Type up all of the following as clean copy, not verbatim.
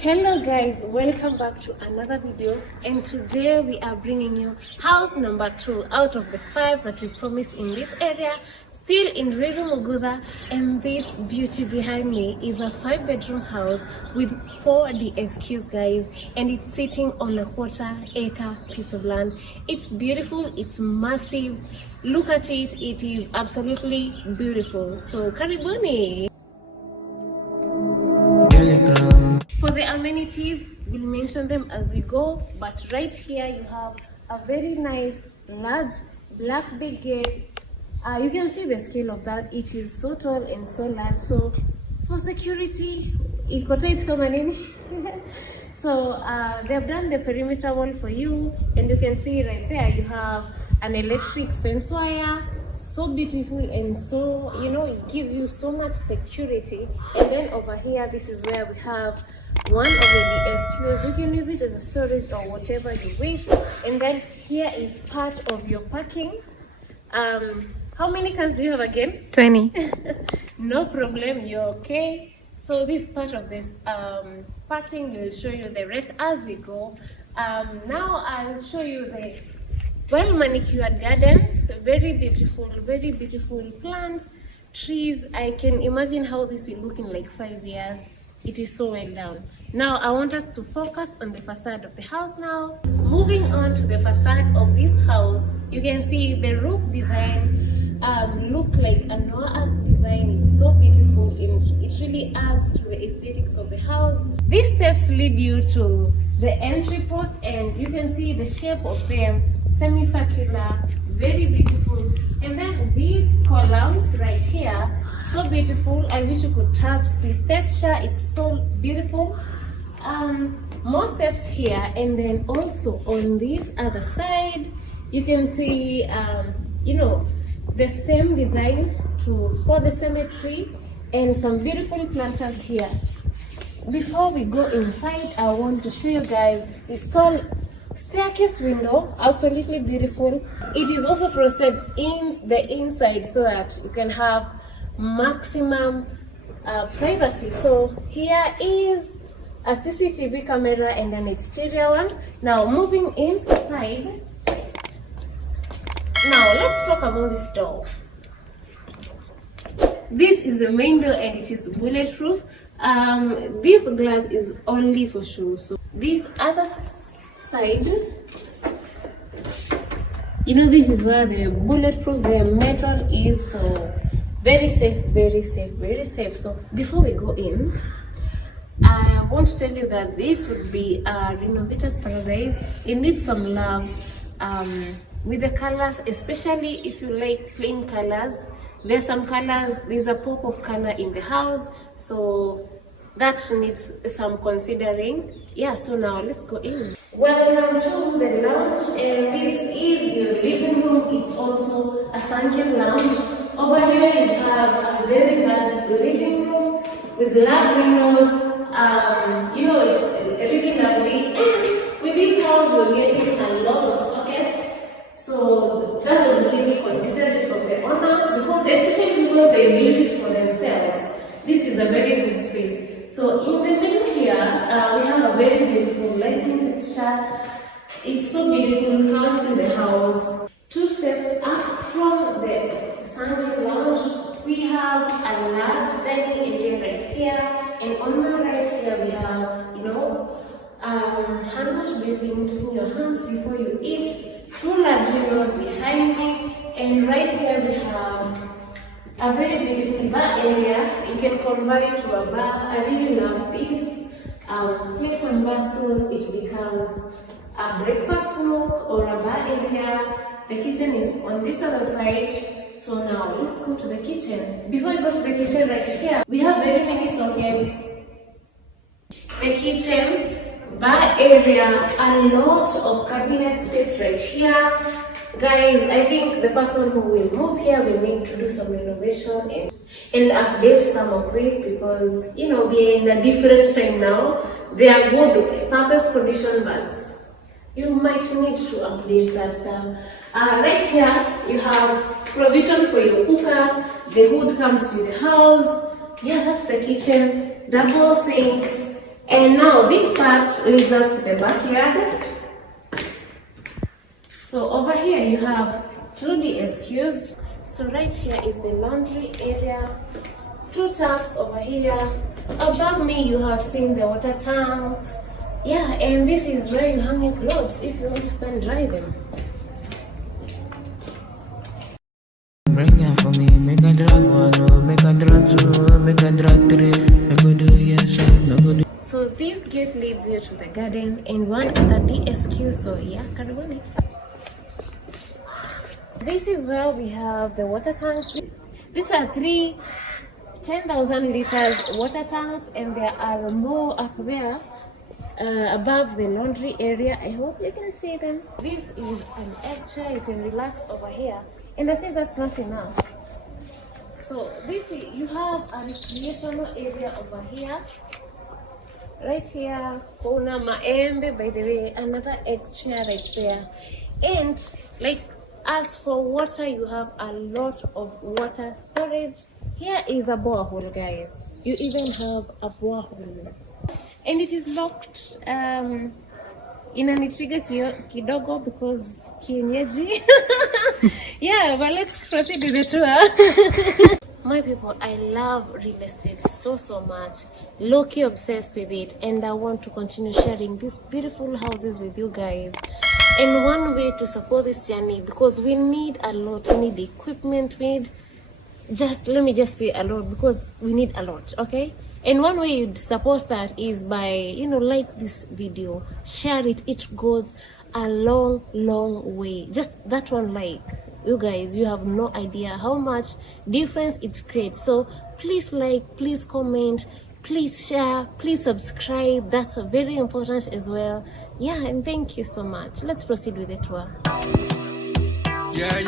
Hello guys, welcome back to another video, and today we are bringing you house number 2 out of the 5 that we promised in this area, still in Ruiru. And this beauty behind me is a 5-bedroom house with 4 DSQs guys, and it's sitting on a 1/4 acre piece of land. It's beautiful, it's massive. Look at it, it is absolutely beautiful. So karibuni. For the amenities, we'll mention them as we go, but right here you have a very nice large black big gate. You can see the scale of that. It is so tall and so large, so for security iko tight kama nini. So they've done the perimeter wall for you, and you can see right there you have an electric fence wire. So beautiful, and so it gives you so much security. And then over here, this is where we have one of the DSQs. You can use it as a storage or whatever you wish. And then here is part of your parking. How many cars do you have again? 20. No problem, you're okay. So this part of this parking, we'll show you the rest as we go. Now I'll show you the well manicured gardens. Very beautiful plants, trees. I can imagine how this will look in like 5 years. It is so well done. Now I want us to focus on the facade of the house now. Moving on to the facade of this house, you can see the roof design looks like a Noah design. It's so beautiful, and it really adds to the aesthetics of the house. These steps lead you to the entry porch, and you can see the shape of them, semicircular, very beautiful. And then these columns right here, so beautiful. I wish you could touch this texture, it's so beautiful. More steps here, and then also on this other side you can see the same design for the cemetery, and some beautiful planters here. Before we go inside, I want to show you guys this tall staircase window, absolutely beautiful. It is also frosted in the inside so that you can have maximum privacy. So here is a CCTV camera and an exterior one. Now moving inside, now let's talk about this door. This is the main door, and it is bulletproof. This glass is only for shoes. So this other side, this is where the bulletproof, the metal is. So very safe. So before we go in, I want to tell you that this would be a renovator's paradise. It needs some love with the colors, especially if you like plain colors. There's some colors, there's a pop of color in the house, so that needs some considering. Yeah, so now let's go in. Welcome to the lounge, and this is your living room. It's also a sunken lounge. Over here you have a very large living room with large windows. It's really lovely, and with this house we're getting a lot of sockets, so that was really considerate of the owner, especially because they built it for themselves. This is a very good space. So in the middle here, we have a very beautiful lighting fixture. It's so beautiful, comes in the house. 2 steps up from the sunken lounge, we have a large dining area right here, and on my right here we have, hand wash basin, clean your hands before you eat. 2 large windows behind me, and right here we have a very beautiful bar area. You can convert it to a bar. I really love this. Place some bar stools, it becomes a breakfast nook or a bar area. The kitchen is on this other side. So now let's go to the kitchen. Before we go to the kitchen, right here we have very many sockets. The kitchen, bar area, a lot of cabinet space right here. Guys, I think the person who will move here will need to do some renovation and update some of this, because we are in a different time now. They are good, perfect condition, but you might need to update that stuff. Right here you have provision for your cooker. The hood comes with the house. Yeah, that's the kitchen. Double sinks. And now this part leads us to the backyard. So over here you have 2D SQs. So right here is the laundry area. 2 taps over here. Above me you have seen the water tanks. Yeah, and this is where you hang your clothes if you want to sun dry them. Bring it for me, make a drag one, make a drag 2, make a drag 3, make a do yes, make a do. So this gate leads you to the garden and one other DSQ. So yeah, karibuni. This is where we have the water tanks. These are 3 10,000 liters water tanks, and there are more up there above the laundry area. I hope you can see them. This is an egg chair. You can relax over here, and I think that's not enough. So this you have a recreational area over here. Right here, Kona Maembe, by the way, another egg chair right there. And like, as for water, you have a lot of water storage. Here is a borehole, guys. You even have a borehole. And it is locked. Inanitriga kidogo because kienyeji. Yeah, but let's proceed with the tour. My people, I love real estate so much. Low-key obsessed with it, and I want to continue sharing these beautiful houses with you guys. And one way to support this journey, because we need a lot, we need equipment, we need let me just say a lot, because we need a lot, okay? And one way you'd support that is by, like this video, share it. It goes a long way. Just that one like. You guys, you have no idea how much difference it creates. So please like, please comment, please share, please subscribe. That's very important as well. Yeah, and thank you so much. Let's proceed with the tour. Yeah.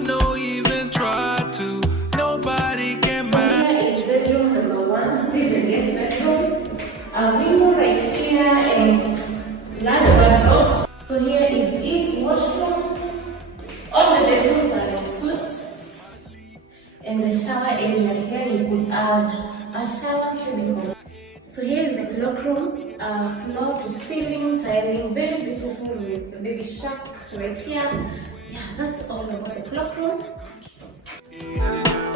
You know, even try to, nobody can match. So here is bedroom number 1. This is the guest bedroom. A window right here and large bathrobes. So here is it, washroom. All the bedrooms are in suites. And the shower area here, you could add a shower cubicle. So here is the cloakroom, floor to ceiling tiling, very beautiful with the baby shark right here. Yeah, that's all about the cloakroom.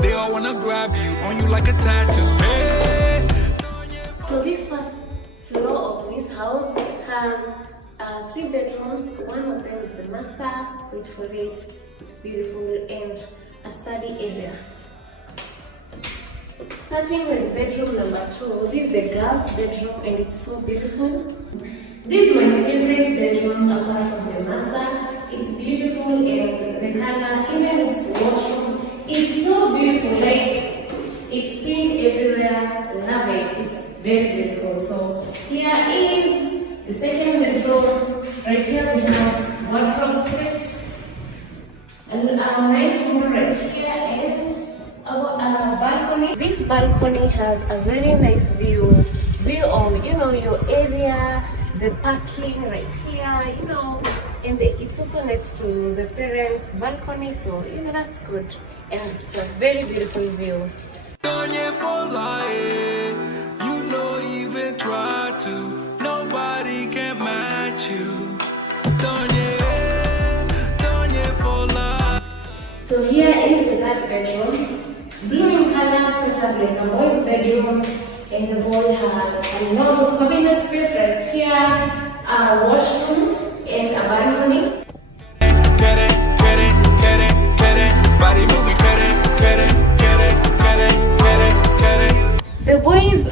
They all wanna grab you, on you like a tattoo. Hey. So this first floor of this house has 3 bedrooms. One of them is the master. Wait for it. It's beautiful, and a study area. Starting with bedroom number 2. This is the girls' bedroom, and it's so beautiful. This is my favorite bedroom apart from the master. It's beautiful, and the color, even its washroom, it's so beautiful. Like, it's pink everywhere. Love it. It's very beautiful. So here is the second bedroom. Right here we have wardrobe space, and a nice room right here, and our balcony. This balcony has a very nice view of your area, the parking right here, and it's also next to the parents' balcony, so that's good, and it's a very beautiful view. Even try to, nobody can match you. So here is the third bedroom. Blue in color, set up like a boy's bedroom, and the boy has a lot of cabinet space right here, a washroom, and a balcony. Get it, body moving, get it. The boys'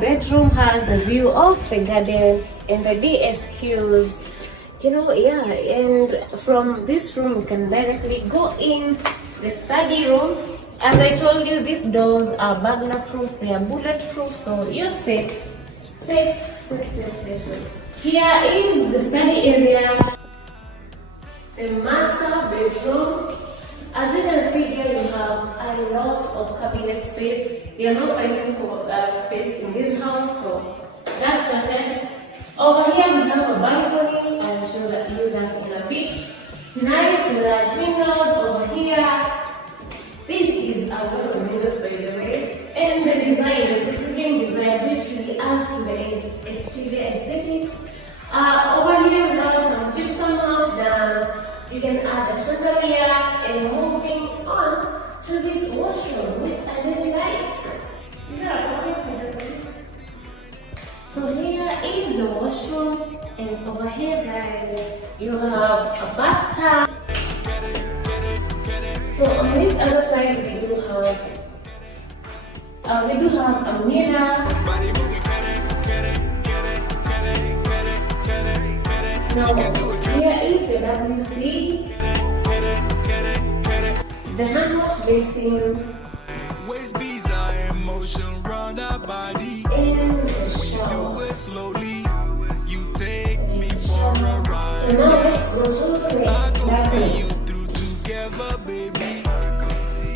bedroom has a view of the garden and the DSQs. And from this room you can directly go in the study room. As I told you, these doors are burglar proof, they are bulletproof, so you're safe. Safe. Here is the study area, the master bedroom. As you can see here, you have a lot of cabinet space. We are not fighting for space in this house, so that's certain. Over here we have a balcony. I'll show you that in a bit. Nice large windows over here. This is a lot of windows, by the way. And the design, the protruding design, which see the aesthetics. Over here we have some gypsum done. You can add a chandelier, and moving on to this washroom, which I really like. So here is the washroom, and over here, guys, you have a bathtub. So on this other side, we do have a mirror. Now here is the WC, the hand wash basin, Waist beats are in motion round our body. and the shower. Do it slowly. You take me for a ride. So now let's go to the I go see balcony. you through together, baby.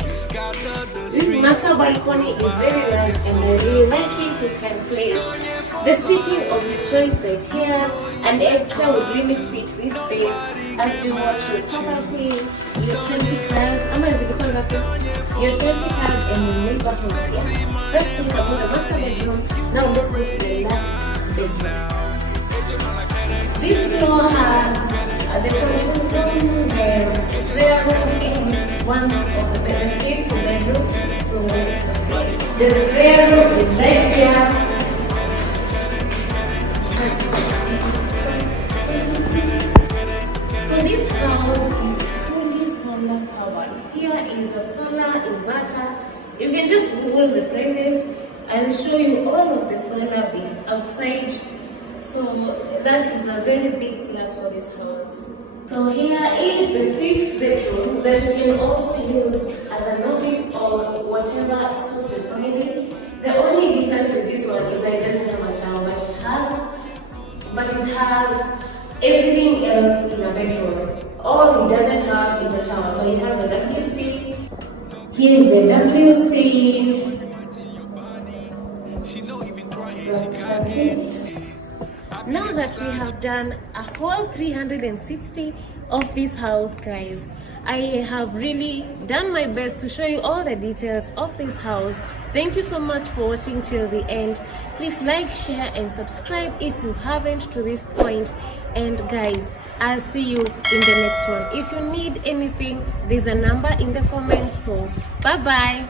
You scatter the This streets. master balcony is very nice and I really like it. You can place the seating of your choice right here, and the extra would really fit this space as you watch your property, your 20 cars, your 20 cars and your neighborhood here. Let's talk about the master bedroom. Now let's go to the last bedroom. This floor has the consultant room, the prayer room in one of the fifth bedroom. So the prayer room is right here. So this house is fully solar powered. Here is a solar inverter. You can just Google the prices. I'll show you all of the solar being outside. So that is a very big plus for this house. So here is the fifth bedroom that you can also use as an office or whatever suits your family. The only difference with this one is that it doesn't have a shower, but it has everything else in a bedroom. All it doesn't have is a shower, but it has a WC. Here is the WC. That's it. Now that we have done a whole 360 of this house, guys, I have really done my best to show you all the details of this house. Thank you so much for watching till the end. Please like, share and subscribe if you haven't to this point. And guys, I'll see you in the next one. If you need anything, there's a number in the comments. So bye bye.